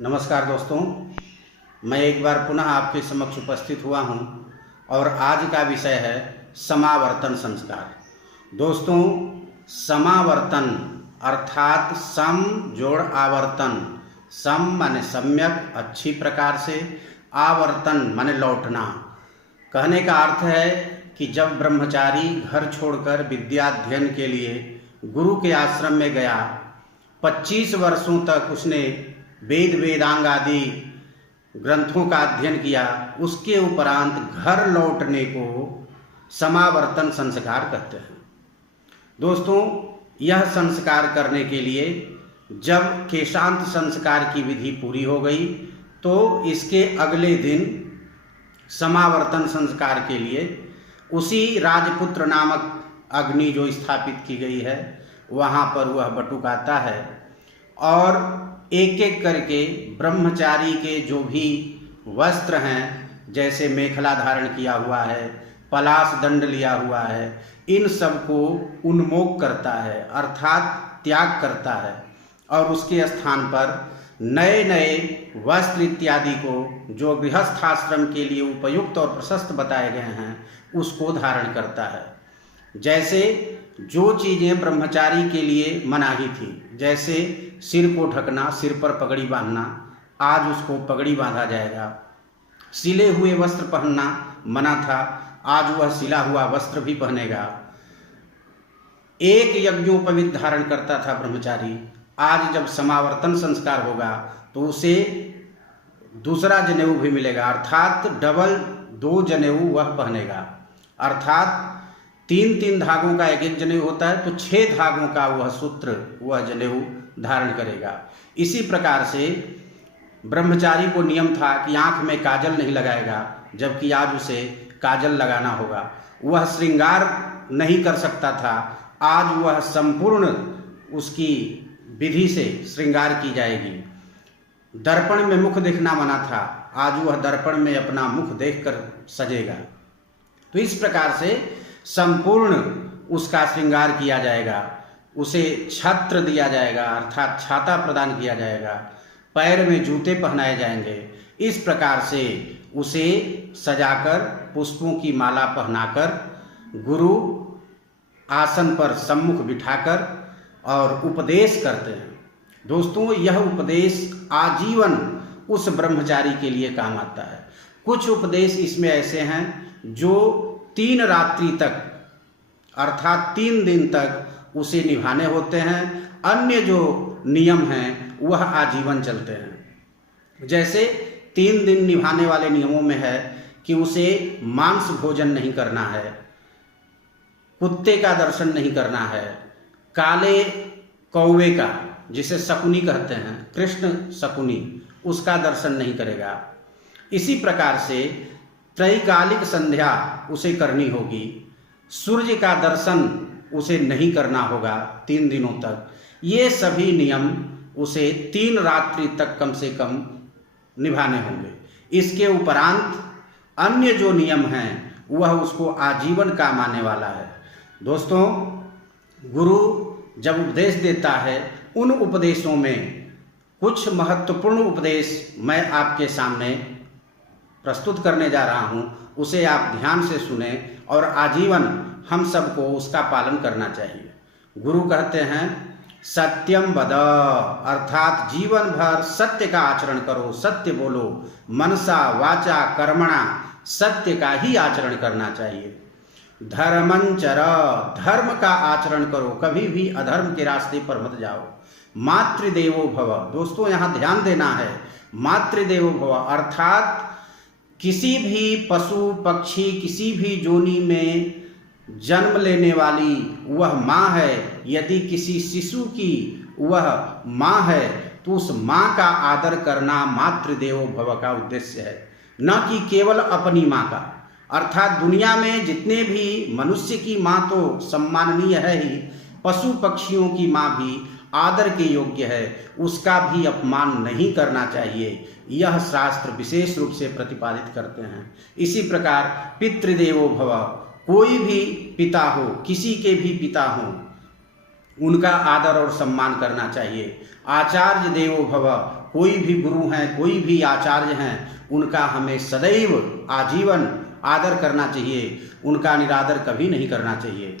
नमस्कार दोस्तों, मैं एक बार पुनः आपके समक्ष उपस्थित हुआ हूं और आज का विषय है समावर्तन संस्कार। दोस्तों, समावर्तन अर्थात सम जोड़ आवर्तन। सम माने सम्यक अच्छी प्रकार से, आवर्तन माने लौटना। कहने का अर्थ है कि जब ब्रह्मचारी घर छोड़कर विद्याध्ययन के लिए गुरु के आश्रम में गया, 25 वर्षों तक उसने वेद वेदांग आदि ग्रंथों का अध्ययन किया, उसके उपरांत घर लौटने को समावर्तन संस्कार कहते हैं। दोस्तों, यह संस्कार करने के लिए जब केशांत संस्कार की विधि पूरी हो गई तो इसके अगले दिन समावर्तन संस्कार के लिए उसी राजपुत्र नामक अग्नि जो स्थापित की गई है वहाँ पर वह बटुक आता है और एक एक करके ब्रह्मचारी के जो भी वस्त्र हैं, जैसे मेखला धारण किया हुआ है, पलाश दंड लिया हुआ है, इन सब को उन्मोक करता है अर्थात त्याग करता है और उसके स्थान पर नए नए वस्त्र इत्यादि को जो गृहस्थाश्रम के लिए उपयुक्त और प्रशस्त बताए गए हैं उसको धारण करता है। जैसे जो चीज़ें ब्रह्मचारी के लिए मनाही थी, जैसे सिर को ढकना, सिर पर पगड़ी बांधना, आज उसको पगड़ी बांधा जाएगा। सिले हुए वस्त्र पहनना मना था, आज वह सिला हुआ वस्त्र भी पहनेगा। एक यज्ञोपवीत धारण करता था ब्रह्मचारी, आज जब समावर्तन संस्कार होगा तो उसे दूसरा जनेऊ भी मिलेगा अर्थात डबल 2 जनेऊ वह पहनेगा। अर्थात 3 धागों का एक जनेऊ होता है तो 6 धागों का वह सूत्र, वह जनेऊ धारण करेगा। इसी प्रकार से ब्रह्मचारी को नियम था कि आंख में काजल नहीं लगाएगा, जबकि आज उसे काजल लगाना होगा। वह श्रृंगार नहीं कर सकता था, आज वह संपूर्ण उसकी विधि से श्रृंगार की जाएगी। दर्पण में मुख देखना मना था, आज वह दर्पण में अपना मुख देखकर सजेगा। तो इस प्रकार से संपूर्ण उसका श्रृंगार किया जाएगा। उसे छत्र दिया जाएगा अर्थात छाता प्रदान किया जाएगा, पैर में जूते पहनाए जाएंगे। इस प्रकार से उसे सजाकर पुष्पों की माला पहनाकर गुरु आसन पर सम्मुख बिठाकर और उपदेश करते हैं। दोस्तों, यह उपदेश आजीवन उस ब्रह्मचारी के लिए काम आता है। कुछ उपदेश इसमें ऐसे हैं जो 3 रात्रि तक अर्थात 3 दिन तक उसे निभाने होते हैं। अन्य जो नियम हैं वह आजीवन चलते हैं। जैसे 3 दिन निभाने वाले नियमों में है कि उसे मांस भोजन नहीं करना है, कुत्ते का दर्शन नहीं करना है, काले कौवे का जिसे शकुनी कहते हैं, कृष्ण शकुनी, उसका दर्शन नहीं करेगा। इसी प्रकार से त्रैकालिक संध्या उसे करनी होगी, सूर्य का दर्शन उसे नहीं करना होगा 3 दिनों तक। ये सभी नियम उसे 3 रात्रि तक कम से कम निभाने होंगे। इसके उपरांत अन्य जो नियम हैं वह उसको आजीवन काम आने वाला है। दोस्तों, गुरु जब उपदेश देता है, उन उपदेशों में कुछ महत्वपूर्ण उपदेश मैं आपके सामने प्रस्तुत करने जा रहा हूँ, उसे आप ध्यान से सुने और आजीवन हम सबको उसका पालन करना चाहिए। गुरु कहते हैं सत्यम वद अर्थात जीवन भर सत्य का आचरण करो, सत्य बोलो, मनसा वाचा कर्मणा सत्य का ही आचरण करना चाहिए। धर्मंचर धर्म का आचरण करो, कभी भी अधर्म के रास्ते पर मत जाओ। मातृदेवो भव, दोस्तों यहाँ ध्यान देना है, मातृदेवो भव अर्थात किसी भी पशु पक्षी किसी भी जोनि में जन्म लेने वाली वह माँ है। यदि किसी शिशु की वह माँ है तो उस माँ का आदर करना मातृदेवो भव का उद्देश्य है, न कि केवल अपनी माँ का। अर्थात दुनिया में जितने भी मनुष्य की माँ तो सम्माननीय है ही, पशु पक्षियों की माँ भी आदर के योग्य है, उसका भी अपमान नहीं करना चाहिए। यह शास्त्र विशेष रूप से प्रतिपादित करते हैं। इसी प्रकार पितृदेवो भव, कोई भी पिता हो, किसी के भी पिता हो, उनका आदर और सम्मान करना चाहिए। आचार्य देवो भव, कोई भी गुरु हैं, कोई भी आचार्य हैं, उनका हमें सदैव आजीवन आदर करना चाहिए, उनका निरादर कभी नहीं करना चाहिए।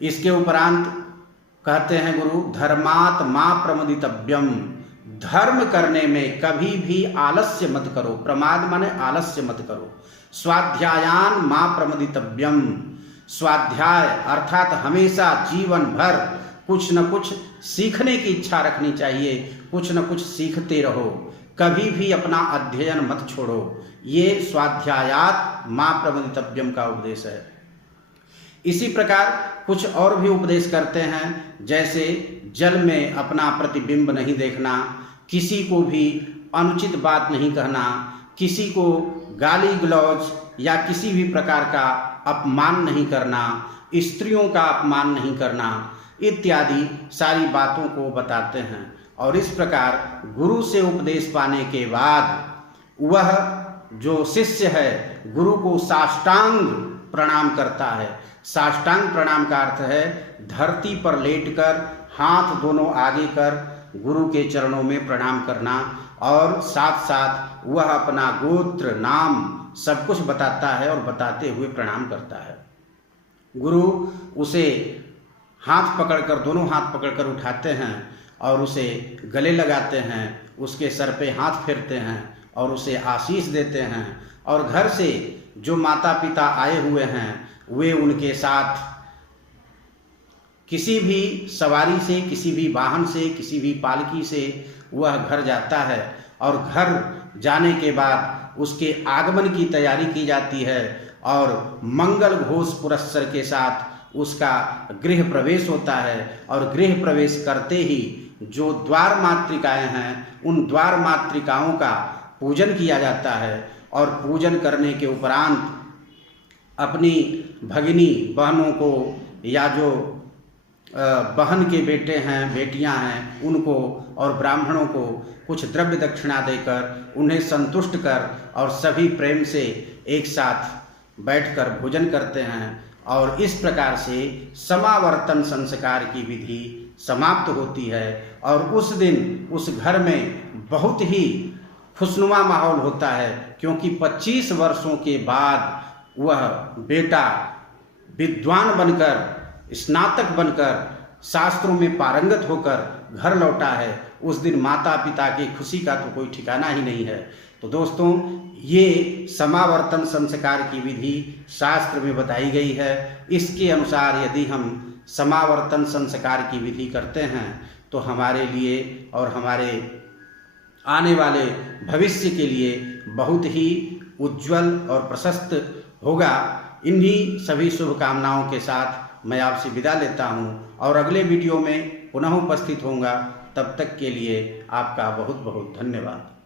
इसके उपरांत कहते हैं गुरु, धर्मात् मा प्रमदितव्यम, धर्म करने में कभी भी आलस्य मत करो, प्रमाद माने आलस्य मत करो। स्वाध्यायान मा प्रमदितव्यम, स्वाध्याय अर्थात हमेशा जीवन भर कुछ न कुछ सीखने की इच्छा रखनी चाहिए, कुछ न कुछ सीखते रहो, कभी भी अपना अध्ययन मत छोड़ो। ये स्वाध्यायात मां प्रमदितव्यम का उपदेश है। इसी प्रकार कुछ और भी उपदेश करते हैं, जैसे जल में अपना प्रतिबिंब नहीं देखना, किसी को भी अनुचित बात नहीं कहना, किसी को गाली गलौज या किसी भी प्रकार का अपमान नहीं करना, स्त्रियों का अपमान नहीं करना, इत्यादि सारी बातों को बताते हैं। और इस प्रकार गुरु से उपदेश पाने के बाद वह जो शिष्य है गुरु को साष्टांग प्रणाम करता है। साष्टांग प्रणाम का अर्थ है धरती पर लेटकर हाथ दोनों आगे कर गुरु के चरणों में प्रणाम करना, और साथ साथ वह अपना गोत्र नाम सब कुछ बताता है और बताते हुए प्रणाम करता है। गुरु उसे हाथ पकड़कर, दोनों हाथ पकड़कर उठाते हैं और उसे गले लगाते हैं, उसके सर पे हाथ फेरते हैं और उसे आशीष देते हैं। और घर से जो माता पिता आए हुए हैं वे उनके साथ किसी भी सवारी से, किसी भी वाहन से, किसी भी पालकी से वह घर जाता है, और घर जाने के बाद उसके आगमन की तैयारी की जाती है और मंगल घोष पुरस्सर के साथ उसका गृह प्रवेश होता है। और गृह प्रवेश करते ही जो द्वार मातृकाएं हैं उन द्वार मातृकाओं का पूजन किया जाता है, और पूजन करने के उपरांत अपनी भगिनी बहनों को या जो बहन के बेटे हैं, बेटियां हैं, उनको और ब्राह्मणों को कुछ द्रव्य दक्षिणा देकर उन्हें संतुष्ट कर और सभी प्रेम से एक साथ बैठकर भोजन करते हैं। और इस प्रकार से समावर्तन संस्कार की विधि समाप्त होती है, और उस दिन उस घर में बहुत ही खुशनुमा माहौल होता है, क्योंकि 25 वर्षों के बाद वह बेटा विद्वान बनकर, स्नातक बनकर, शास्त्रों में पारंगत होकर घर लौटा है। उस दिन माता पिता की खुशी का तो कोई ठिकाना ही नहीं है। तो दोस्तों, ये समावर्तन संस्कार की विधि शास्त्र में बताई गई है। इसके अनुसार यदि हम समावर्तन संस्कार की विधि करते हैं तो हमारे लिए और हमारे आने वाले भविष्य के लिए बहुत ही उज्जवल और प्रशस्त होगा। इन्हीं सभी शुभकामनाओं के साथ मैं आपसे विदा लेता हूं, और अगले वीडियो में पुनः उपस्थित होऊंगा। तब तक के लिए आपका बहुत बहुत धन्यवाद।